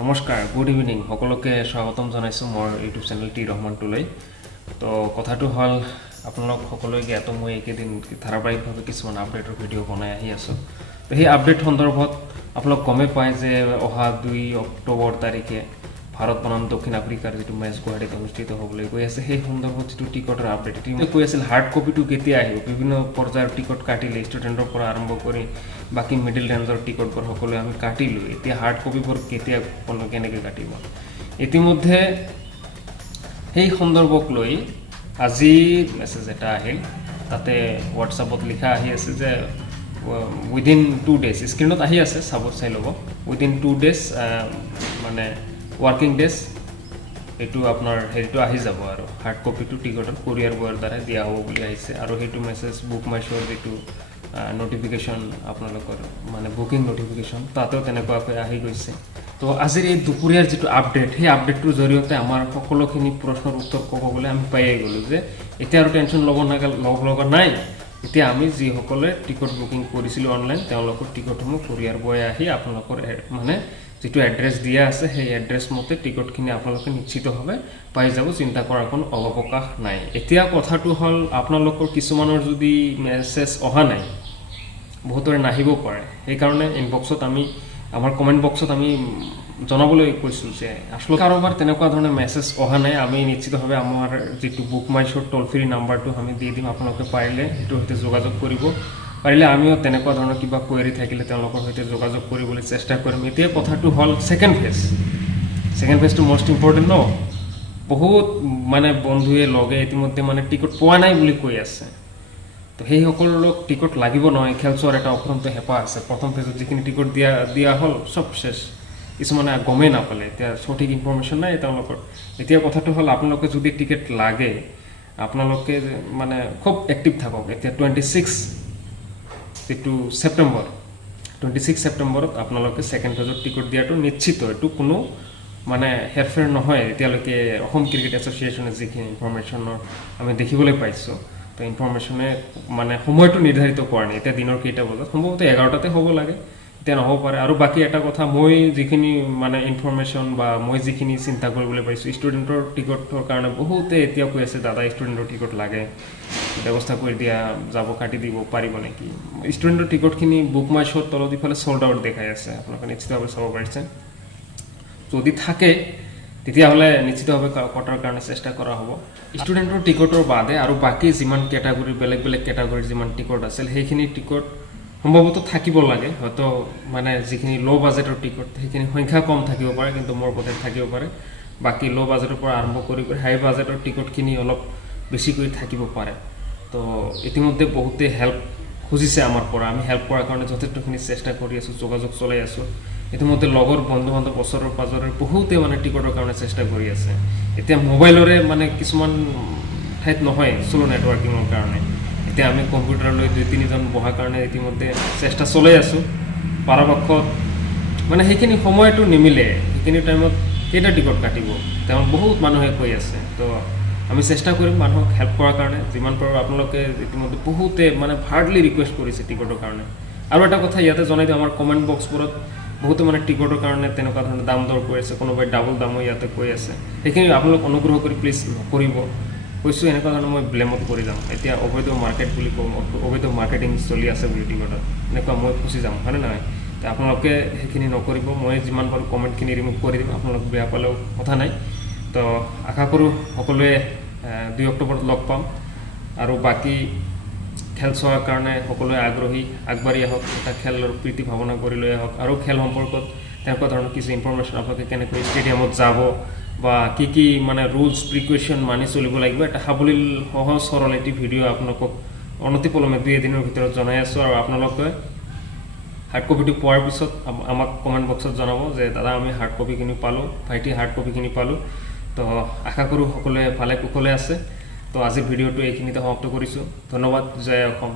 নমস্কাৰ good evening সকলোকে স্বাগতম জনাইছো মোৰ ইউটিউব চেনেল টি ৰহমান টুলৈ তো কথাটো হল আপোনালোক সকলোৱে জ্ঞাত মই একেদিন ধাৰাবাহিকভাৱে কিছুমান আপডেটৰ ভিডিঅ' বনাই আহি আছো তো সেই আপডেট সন্দৰ্ভত আপোনালোক গমে পায় যে অহা 2 অক্টোবৰ তাৰিখে ভাৰত বনাম দক্ষিণ আফ্ৰিকাৰ যেটো মেচ গুৱাহাটীত অনুষ্ঠিত হ'বলৈ গৈ আছে সেই সন্দৰ্ভত যেটো টিকটৰ আপডেট এটি কৈ আছিল হাৰ্ড কপিটো কেতিয়া আহিব বিভিন্ন পৰ্যায়ৰ টিকট কাটিলে ষ্টুডেণ্টৰ পৰা আৰম্ভ কৰি বাকি মিডল ৰেঞ্জৰ টিকটবোৰ সকলোৱে আমি কাটিলো এতিয়া হাৰ্ড কপিবোৰ কেতিয়া কেনেকৈ কাটিব ইতিমধ্যে সেই সন্দৰ্ভক লৈ আজি মেছেজ এটা আহিল তাতে হোৱাটছআপত লিখা আহি আছে যে within 2 days স্ক্ৰিনত আহি আছে চাব চাই ল'ব within 2 days মানে working days এটো আপোনাৰ হেৰিটো আহি যাব আৰু হাৰ্ড কপিটো টিকটৰ কোৰিয়াৰ বয়ৰ দ্বাৰা দিয়া হ'ব বুলি আহিছে আৰু হেতু মেছেজ বুক মাই শোৰ যেটো নোটিফিকেশন আপোনালোকৰ মানে বুকিং নোটিফিকেশন তাতেও তেনেকুৱাকৈ আহি গৈছে তো আজিৰ এই দুপৰীয়াৰ যেটো আপডেট সেই আপডেটটোৰ জৰিয়তে আমাৰ সকলোখিনি প্ৰশ্নৰ উত্তৰ ক'বলৈ আমি পাইয়ে গ'লো যে এতিয়া আৰু টেনচন ল'ব লগা নাই এতিয়া আমি যি সকলে টিকট বুকিং কৰিছিল অনলাইন তেওঁলোকৰ টিকটসমূহ কোৰিয়াৰ বয় আহি আপোনালোকৰ মানে যেটো এড্ৰেছ দিয়া আছে সেই এড্ৰেছ মতে টিকটখিনি আপোনালোকে নিশ্চিতভাৱে পাই যাব চিন্তা কৰাৰ কোনো অৱকাশ নাই এতিয়া কথাটো হল আপোনালোকৰ কিছুমানৰ যদি মেছেজ অহা নাই বহুতৰে নাহিব পাৰে এই কাৰণে ইনবক্সত আমি আমাৰ কমেন্ট বক্সত আমি জনাবলৈ কৈছো যে আসলে কাৰোবাৰ তেনেকুৱা ধৰণৰ মেছেজ অহা নাই আমি নিশ্চিতভাৱে আমাৰ যেটো বুক মাই শোৰ টোল ফ্ৰী নাম্বাৰটো আমি দি দিম আপোনালোকে পাৰিলে এটো হতে যোগাযোগ কৰিব পাৰিলে আমিও তেনেকুৱা ধৰণৰ কিবা কোৱেৰি থাকিলে তেওঁলোকৰ সৈতে যোগাযোগ কৰিবলৈ চেষ্টা কৰিম এতিয়া কথাটো হল সেকেন্ড ফেজটো মোস্ট ইম্পৰ্টেন্ট ন বহুত মানে বন্ধুৱে লগে ইতিমধ্যে মানে টিকট পোৱা নাই বুলি কৈ আছে তো সেই সকলক টিকট লাগিব নহয় খেলছৰ এটা অফ্ৰন্ত হেপা আছে প্ৰথম ফেজত যিখিনি টিকট দিয়া হল সব শেষ কিছুমানে গমে নাপালে এতিয়া সঠিক ইনফৰমেশন নাই তেওঁলোকৰ এতিয়া কথাটো হল আপোনালোকে যদি টিকট লাগে আপোনালোকে মানে খুব এক্টিভ থাকক এতিয়া 26 সেপ্টেম্বৰত আপোনালোকে সেকেন্ড ফেজত টিকট দিয়াটো নিশ্চিত এটো কোনো মানে হেৰফেৰ নহয় এতিয়ালৈকে অসম ক্ৰিকেট এছ'চিয়েশ্যনে যিখিনি ইনফৰমেশনৰ আমি দেখিবলৈ পাইছো তো ইনফৰমেশনে মানে সময়টো নিৰ্ধাৰিত কৰা নাই এতিয়া দিনৰ কেইটা বজাত সম্ভৱতঃ 11টাতে হ'ব লাগে এতিয়া নহব পাৰে আৰু বাকি এটা কথা মই যিখিনি মানে ইনফৰমেশন বা মই যিখিনি চিন্তা কৰিবলৈ পাইছো ষ্টুডেণ্টৰ টিকটৰ কাৰণে বহুতে এতিয়া কৈ আছে দাদা ষ্টুডেণ্টৰ টিকট লাগে ব্যৱস্থা কৰি দিয়া যাব কাটি দিব পাৰিব নেকি ষ্টুডেণ্টৰ টিকটখিনি বুক মাই শোৰ তলত ইফালে সোল্ড আউট দেখাই আছে আপোনালোকে নিশ্চিতভাৱে চাব পাৰিছে যদি থাকে তেতিয়াহলে নিশ্চিতভাৱে কটাৰ কাৰণে চেষ্টা কৰা হ'ব ষ্টুডেণ্টৰ টিকটৰ বাদে আৰু বাকি যিমান ক্যাটাগৰী বেলেগ ক্যাটাগৰীৰ যিমান টিকট আছিল সেইখিনি টিকট সম্ভৱতঃ থাকিব লাগে হয়তো মানে যিখিনি লো বাজেটৰ টিকট সেইখিনি সংখ্যা কম থাকিব পাৰে কিন্তু মোৰ পথে থাকিব পাৰে বাকি লো বাজেটৰ পৰা আৰম্ভ কৰি হাই বাজেটৰ টিকটখিনি অলপ বেছি কৰি থাকিব পাৰে তো ইতিমধ্যে বহুতে হেল্প খুজিছে আমাৰ পৰা আমি হেল্প কৰাৰ কাৰণে যথেষ্টখিনি চেষ্টা কৰি আছো যোগাযোগ চলাই আছো ইতিমধ্যে লগৰ বন্ধু বান্ধৱ বছৰৰ পাজৰৰ বহুতে মানে টিকটৰ কাৰণে চেষ্টা কৰি আছে এতিয়া মোবাইলৰে মানে কিছুমান ঠাইত নহয় স্লো নেটৱৰ্কিংৰ কাৰণে এতিয়া আমি কম্পিউটাৰলৈ 2-3 জন বহাৰ কাৰণে ইতিমধ্যে চেষ্টা চলাই আছো পৰাপক্ষত মানে সেইখিনি সময়টো নিমিলে সেইখিনি টাইমত কেইটা টিকট কাটিব তেওঁ বহুত মানুহে কৈ আছে তো আমি চেষ্টা কৰিম মানুহক হেল্প কৰাৰ কাৰণে যিমান পাৰো আপোনালোকে ইতিমধ্যে বহুতে মানে হাৰ্ডলি ৰিকুৱেষ্ট কৰিছে টিকটৰ কাৰণে আৰু এটা কথা ইয়াতে জনাই দিওঁ আমাৰ কমেন্ট বক্সবোৰত বহুতে মানে টিকটৰ কাৰণে তেনেকুৱা ধৰণৰ দাম দৰ কৈ আছে কোনোবাই ডাবল দামো ইয়াতে কৈ আছে সেইখিনি আপোনালোক অনুগ্ৰহ কৰি প্লিজ নকৰিব কৈছো এনেকুৱা ধৰণৰ মই ব্লেমত কৰি যাম এতিয়া অবৈধ মাৰ্কেট বুলি কম অবৈধ মাৰ্কেটিং চলি আছে বুলি টিকটত এনেকুৱা মই খুচি যাম হয়নে নহয় আপোনালোকে সেইখিনি নকৰিব মই যিমান পাৰো কমেন্টখিনি ৰিমুভ কৰি দিম আপোনালোক বেয়া পালেও কথা নাই তো আশা কৰো সকলোৱে 2 অক্টোবৰত লগ পাম আৰু বাকি খেল চোৱাৰ কাৰণে সকলোৱে আগ্ৰহী আগবাঢ়ি আহক এটা খেলৰ প্ৰীতি ভাৱনা কৰি লৈ আহক আৰু খেল সম্পৰ্কত তেনেকুৱা ধৰণৰ কিছু ইনফৰমেশন আপোনালোকে কেনেকৈ ষ্টেডিয়ামত যাব বা কি মানে ৰুলছ প্ৰিকশ্যন মানি চলিব লাগিব এটা সাবলীল সহজ সৰল এটি ভিডিঅ' আপোনালোকক অনতিপলমে 2 দিনৰ ভিতৰত জনাই আছো আৰু আপোনালোকে হাৰ্ড কপিটো পোৱাৰ পিছত আমাক কমেন্ট বক্সত জনাব যে দাদা আমি হাৰ্ড কপিখিনি পালো ভাইটি হাৰ্ড কপিখিনি পালো তো আশা কৰো সকলোৱে ভালে কুশলে আছে তো আজি ভিডিঅ'টো এইখিনিতে সমাপ্ত কৰিছো ধন্যবাদ জয় অসম